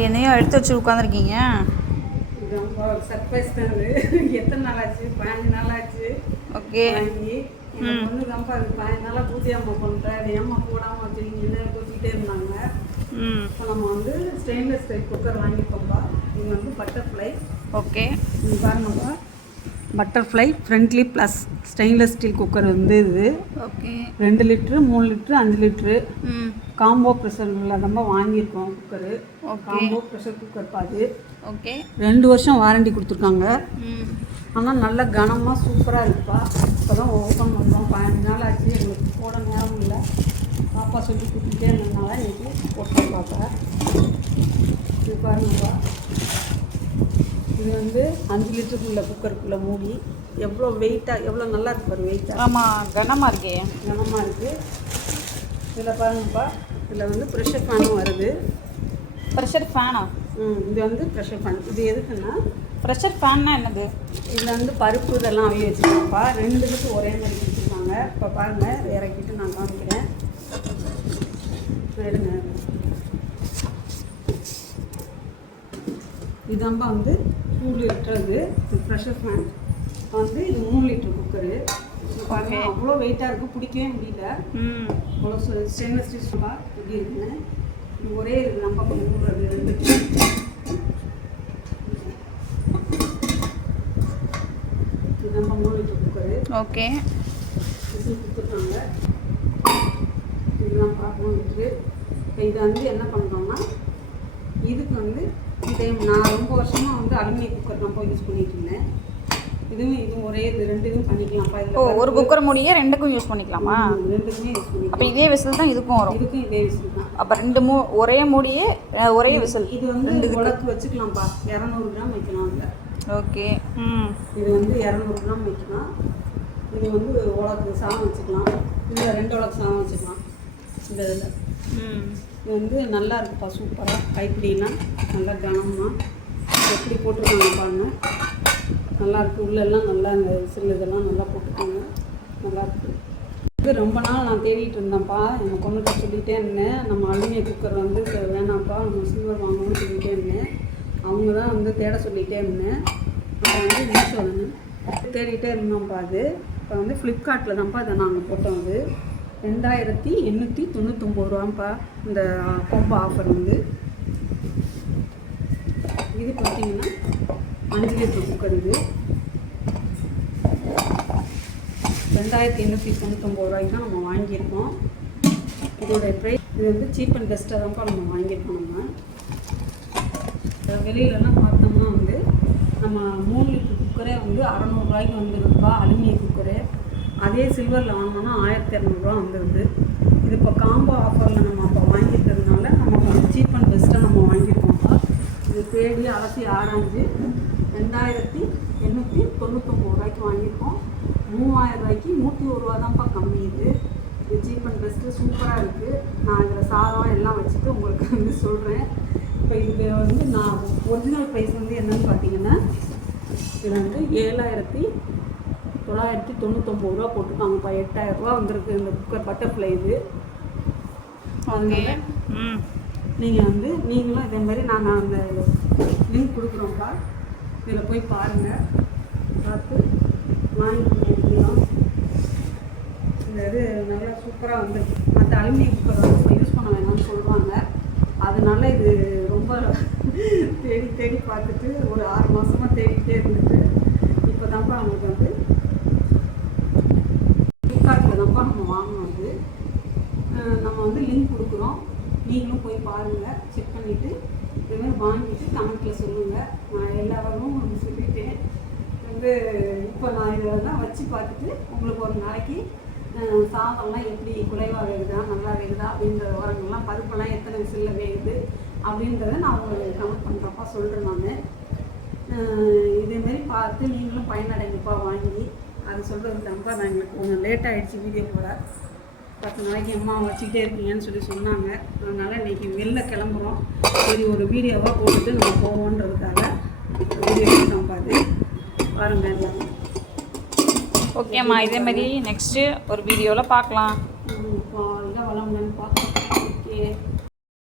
அப்படி என்னையும் எடுத்து வச்சு உட்காந்துருக்கீங்க? ரொம்ப சர்ப்ரைஸ் தான் அது. எத்தனை நாள் ஆச்சு? 15 நாள் ஆச்சு. ஓகே. வாங்கி எங்கள் பொண்ணு தான்ப்பா அது 15 நாளாக பூஜை அம்மா பண்ணுறேன், அது ஏம்மா போடாமல் வச்சுருக்கீங்கன்னு தூக்கிட்டே இருந்தாங்க. இப்போ நம்ம வந்து ஸ்டெயின்லெஸ் ஸ்டீல் குக்கர் வாங்கிப்போம்ப்பா. இது வந்து பட்டர்ஃப்ளை. ஓகே. இது பாருங்கப்பா, butterfly friendly plus stainless steel cooker வந்து இது. Okay. 2 litre 3 litre 5 litre combo ப்ரெஷரில் நம்ம வாங்கியிருக்கோம் குக்கரு. காம்போ ப்ரெஷர் குக்கர் பாது. ஓகே. 2 வருஷம் வாரண்டி கொடுத்துருக்காங்க. ஆனால் நல்ல கனமாக சூப்பராக இருக்குப்பா. இப்போ தான் ஓப்பன் பண்ணுறோம். 15 நாள் ஆச்சு, எங்களுக்கு போட நேரம் இல்லை. பாப்பா சொல்லி கொடுத்துட்டே இருந்ததுனால இன்றைக்கி போட்டோம் பாப்பா. இது பாருங்கப்பா, இது வந்து 5 லிட்டருக்குள்ள குக்கருக்குள்ளே மூடி எவ்வளோ வெயிட்டாக, எவ்வளோ நல்லா இருக்கு பாரு வெயிட்டாக. ஆமாம், கனமாக இருக்கே. கனமாக இருக்குது. இதில் பாருங்கப்பா, இதில் வந்து ப்ரெஷர் ஃபேனும் வருது. ப்ரெஷர் ஃபேனா? இது வந்து ப்ரெஷர் ஃபேன். இது எதுக்குன்னா, ப்ரெஷர் ஃபேன்னா என்னது? இதில் வந்து பருப்பு இதெல்லாம் அவிய வச்சுருக்கோம்ப்பா. 2 இதுக்கு ஒரே மாதிரி கொடுத்துருக்காங்க. இப்போ பாருங்கள், இறக்கிட்டு நான் காமிக்கிறேன். எடுங்க. இதாம்பா வந்து 2 லிட்டர். இது ப்ரெஷர் ஃபேன் வந்து இது 3 லிட்டர் குக்கரு. பாருங்க, அவ்வளோ வெயிட்டாக இருக்குது, பிடிக்கவே முடியல. அவ்வளோ ஸ்டெயின்லெஸ் ஸ்டீல்ப்பா. எப்படி இருக்குன்னு இது ஒரே இருக்குது. நம்ம கொஞ்சம் மூடுறது 2 இது நம்ம 3 லிட்டர் குக்கரு. ஓகே. விசில் கொடுத்துருக்காங்க. இதுதான் பார்க்கணும் இருக்குது. இப்போ இதை வந்து என்ன பண்ணுறோம்னா, இதுக்கு வந்து இதே நான் ரொம்ப வருஷமாக வந்து அலுமினிய குக்கர் தான் யூஸ் பண்ணிட்டு இருந்தேன். இதுவும் ஒரே இது 2 இதுவும் பண்ணிக்கலாம்ப்பா. இதில் ஒரு குக்கர் மூடியே 2க்கும் யூஸ் பண்ணிக்கலாமா? 2க்குமே யூஸ் பண்ணிக்கலாம். அப்போ இதே விசில் தான் இதுக்கும் வரும்? இதுக்கும் இதே விசில் தான். அப்போ 2 ஒரே மூடியே ஒரே விசில். இது வந்து உலக்கு வச்சுக்கலாம்ப்பா. 200 கிராம் வைக்கலாம் அதில். ஓகே. இது வந்து 200 கிராம் வைக்கலாம். இது வந்து உலக்கு சாதம் வச்சுக்கலாம். இதில் 2 உலக்கு சாதம் வச்சுக்கலாம். இந்த இதில் இது வந்து நல்லா இருக்குப்பா, சூப்பராக. கைப்பிடிலாம் நல்லா கனமாக எப்படி போட்டிருக்காங்க பாருங்க, நல்லாயிருக்கு. உள்ளெல்லாம் நல்லா இந்த விசில் இதெல்லாம் நல்லா போட்டுருக்காங்க, நல்லாயிருக்கு. இது ரொம்ப நாள் நான் தேடிட்டு இருந்தேன்ப்பா. எங்கள் பொண்ணுகிட்ட சொல்லிகிட்டே இருந்தேன், நம்ம அலுமினிய குக்கர் வந்து வேணாம்ப்பா, நம்ம சில்வர் வாங்கணும்னு சொல்லிகிட்டே இருந்தேன். அவங்க தான் வந்து தேட சொல்லிகிட்டே இருந்தேன். அப்புறம் வந்து மீஷோன்னு தேடிகிட்டே இருந்தோம்ப்பா. அது இப்போ வந்து ஃப்ளிப்கார்ட்டில் தான்ப்பா இதை நாங்கள் போட்டோம். அது 2899 ரூபாப்பா இந்த கோம்போ ஆஃபர் வந்து. இது பார்த்தீங்கன்னா 5 லிட்டர் குக்கர். இது 2899 ரூபாய்க்கு தான் நம்ம வாங்கியிருக்கோம். இதோடைய ப்ரைஸ் இது வந்து சீப் அண்ட் பெஸ்ட்டாக தான்ப்பா நம்ம வாங்கியிருக்கோம். நம்ம வெளியிலலாம் பார்த்தோம்னா வந்து நம்ம 3 லிட்டர் குக்கரே வந்து 600 ரூபாய்க்கு வந்துருக்குப்பா, அலுமினிய குக்கரு. அதே சில்வரில் வாங்கினோன்னா 1200 வந்துடுது. இது இப்போ காம்போ ஆஃபரில் நம்ம அப்போ வாங்கிக்கிறதுனால நம்ம கொஞ்சம் சீப் அண்ட் பெஸ்ட்டாக நம்ம வாங்கியிருக்கோம்ப்பா. இது தேடி அலசி ஆராய்ஞ்சு 2899 ரூபாய்க்கு வாங்கியிருக்கோம். 3000 ரூபாய்க்கு 101 ரூபா தான்ப்பா கம்மி. இது சீப் அண்ட் பெஸ்ட்டு சூப்பராக இருக்குது. நான் இதில் சாதம் எல்லாம் வச்சுட்டு உங்களுக்கு வந்து சொல்கிறேன். இப்போ இது வந்து நான் ஒரிஜினல் ப்ரைஸ் வந்து என்னென்னு பார்த்தீங்கன்னா, இது வந்து 7999 ரூபா போட்டிருக்காங்கப்பா. 8000 ரூபா வந்திருக்கு இந்த குக்கர் பட்டர்ஃப்ளை. இது அதனால நீங்கள் வந்து நீங்களும் இதே மாதிரி நாங்கள் அந்த லிங்க் கொடுக்குறோம்ப்பா. இதில் போய் பாருங்கள், பார்த்து வாங்கிக்கலாம். இந்த இது நல்லா சூப்பராக வந்துருக்கு. மற்ற அலுமினிய குக்கர் வந்து இப்போ யூஸ் பண்ண வேணாம்னு சொல்லுவாங்க. அதனால இது ரொம்ப தேடி பார்த்துட்டு ஒரு 6 மாதமாக தேடிக்கிட்டே இருந்துட்டு இப்போ தான்ப்பா அவங்களுக்கு வந்து ஃப்ளிப்கார்ட்டில் தான்ப்பா நம்ம வாங்கணும். அது நம்ம வந்து லிங்க் கொடுக்குறோம். நீங்களும் போய் பாருங்கள், செக் பண்ணிவிட்டு இதுமாதிரி வாங்கிட்டு கமெண்ட்டில் சொல்லுங்கள். நான் எல்லா வரவும் உங்களுக்கு சொல்லிட்டேன். வந்து இப்போ நான் இதெல்லாம் வச்சு பார்த்துட்டு உங்களுக்கு ஒரு நாளைக்கு சாதம்லாம் எப்படி குறைவாக வேகுதா நல்லா வேகுதா அப்படின்ற விவரங்கள்லாம், பருப்பெல்லாம் எத்தனை விசிலில் வேகுது அப்படின்றத நான் உங்களுக்கு கமெண்ட் பண்ணுறப்பா சொல்கிறேன். நான் இதேமாரி பார்த்து நீங்களும் பயனடைங்கப்பா வாங்கி. அது சொல்கிறது தான்ப்பா. நான் எங்களுக்கு கொஞ்சம் லேட் ஆகிடுச்சு வீடியோ போட. 10 நாளைக்கு அம்மா வச்சுக்கிட்டே இருக்கீங்கன்னு சொன்னாங்க. அதனால் இன்றைக்கி வெளில கிளம்புறோம். சரி, ஒரு வீடியோவாக போட்டுட்டு நம்ம போவோன்றதுக்காக வீடியோ எடுத்தோம். பார்த்து பாருங்கள் எல்லாம். ஓகேம்மா, இதேமாதிரி நெக்ஸ்ட்டு ஒரு வீடியோவில் பார்க்கலாம். வளமுடன் பார்க்கலாம்.